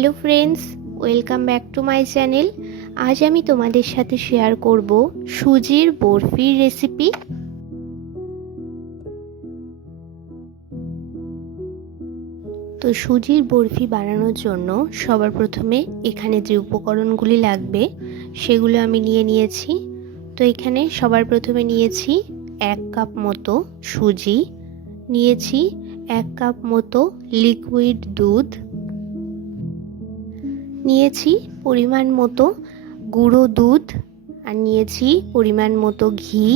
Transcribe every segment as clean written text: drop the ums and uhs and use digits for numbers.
Hello friends, welcome back to my channel. আজ আমি তোমাদের সাথে শেয়ার করব সুজির বরফির রেসিপি। তো সুজির বরফি বানানোর জন্য সবার প্রথমে এখানে যে উপকরণগুলি লাগবে সেগুলো আমি নিয়ে নিয়েছি। তো এখানে সবার প্রথমে নিয়েছি 1 কাপ মতো সুজি, নিয়েছি 1 কাপ মতো লিকুইড দুধ, নিয়েছি পরিমাণ মতো গুঁড়ো দুধ, আর নিয়েছি পরিমাণ মতো ঘি,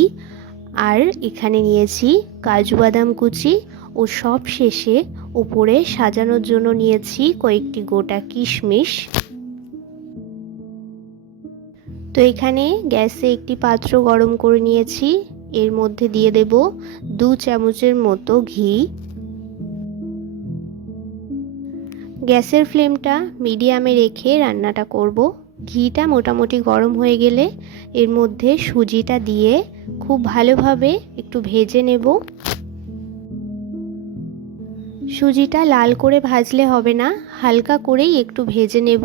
আর এখানে নিয়েছি কাজু বাদাম কুচি ও সব শেষে উপরে সাজানোর জন্য নিয়েছি কয়েকটি গোটা কিশমিশ। তো এখানে গ্যাসে একটি পাত্র গরম করে নিয়েছি, এর মধ্যে দিয়ে দেব 2 চামচের মতো ঘি। গ্যাসের ফ্লেমটা মিডিয়ামে রেখে রান্নাটা করব। ঘিটা মোটামুটি গরম হয়ে গেলে এর মধ্যে সুজিটা দিয়ে খুব ভালোভাবে একটু ভেজে নেব। সুজিটা লাল করে ভাজলে হবে না, হালকা করেই একটু ভেজে নেব।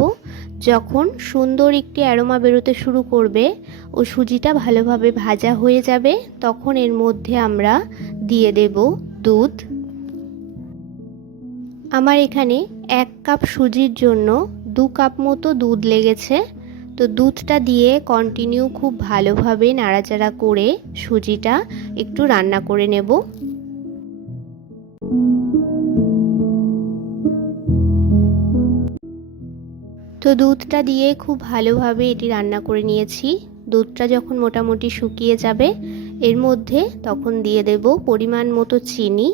যখন সুন্দর একটি অ্যারোমা বেরোতে শুরু করবে ও সুজিটা ভালোভাবে ভাজা হয়ে যাবে, তখন এর মধ্যে আমরা দিয়ে দেব দুধ। আমার এখানে 1 কাপ সুজির জন্য 2 কাপ মতো দুধ লেগেছে। তো দুধটা দিয়ে কন্টিনিউ খুব ভালোভাবে নাড়াচাড়া করে সুজিটা একটু রান্না করে নেব। তো দুধটা দিয়ে খুব ভালোভাবে এটি রান্না করে নিয়েছি। দুধটা যখন মোটামুটি শুকিয়ে যাবে এর মধ্যে তখন দিয়ে দেব পরিমাণ মতো চিনি।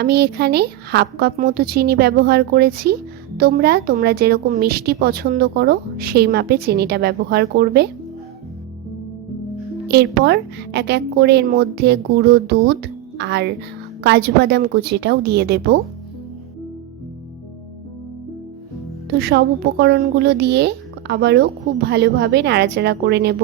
আমি এখানে 1/2 কাপ মতো চিনি ব্যবহার করেছি। তোমরা যেরকম মিষ্টি পছন্দ করো সেই মাপে চিনিটা ব্যবহার করবে। এরপর এক এক করে এর মধ্যে গুঁড়ো দুধ আর কাজু বাদাম কুচিটাও দিয়ে দেব। তো সব উপকরণগুলো দিয়ে আবারও খুব ভালোভাবে নাড়াচাড়া করে নেব।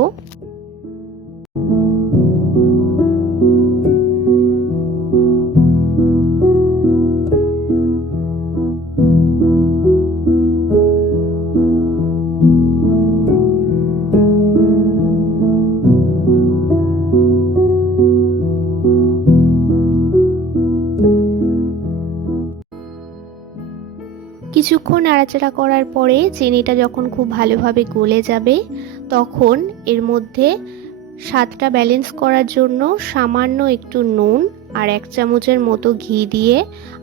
কিছুক্ষণ নাড়াচাড়া করার পরে চিনিটা যখন খুব ভালোভাবে গলে যাবে তখন এর মধ্যে স্বাদটা ব্যালেন্স করার জন্য সামান্য একটু নুন আর 1 চামচের মতো ঘি দিয়ে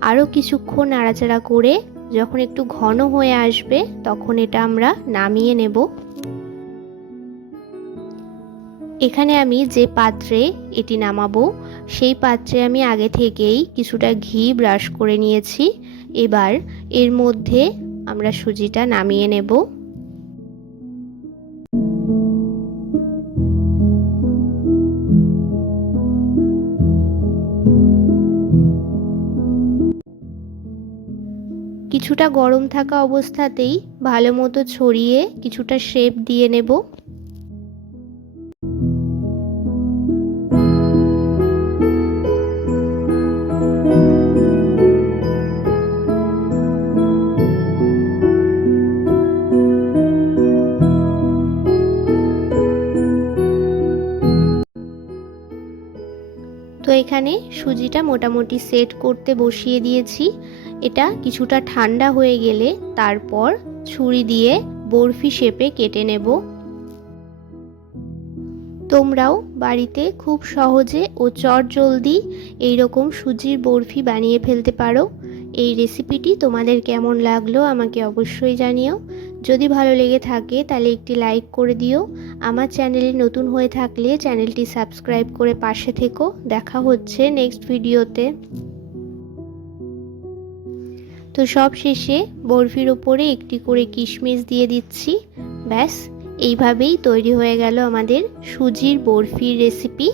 আরও কিছুক্ষণ নাড়াচাড়া করে যখন একটু ঘন হয়ে আসবে তখন এটা আমরা নামিয়ে নেব। এখানে আমি যে পাত্রে এটি নামাবো সেই পাত্রে আমি আগে থেকেই কিছুটা ঘি ব্রাশ করে নিয়েছি। এবার এর মধ্যে আমরা সুজিটা নামিয়ে নেব। কিছুটা গরম থাকা অবস্থাতেই ভালো মতো ছড়িয়ে কিছুটা শেপ দিয়ে নেব। তো এখানে সুজিটা মোটামুটি সেট করতে বসিয়ে দিয়েছি। এটা কিছুটা ঠান্ডা হয়ে গেলে তারপর ছুরি দিয়ে বরফি শেপে কেটে নেব। তোমরাও বাড়িতে খুব সহজে ও চটজলদি এইরকম সুজির বরফি বানিয়ে ফেলতে পারো। এই রেসিপিটি তোমাদের কেমন লাগলো আমাকে অবশ্যই জানিও। যদি ভালো লেগে থাকে তাহলে একটি লাইক করে দিও। আমার চ্যানেলে নতুন হয়ে থাকলে চ্যানেলটি সাবস্ক্রাইব করে পাশে থেকো। দেখা হচ্ছে নেক্সট ভিডিওতে। তো সব শেষে বরফির ওপরে একটি করে কিশমিশ দিয়ে দিচ্ছি। ব্যাস, এইভাবেই তৈরি হয়ে গেল আমাদের সুজির বরফির রেসিপি।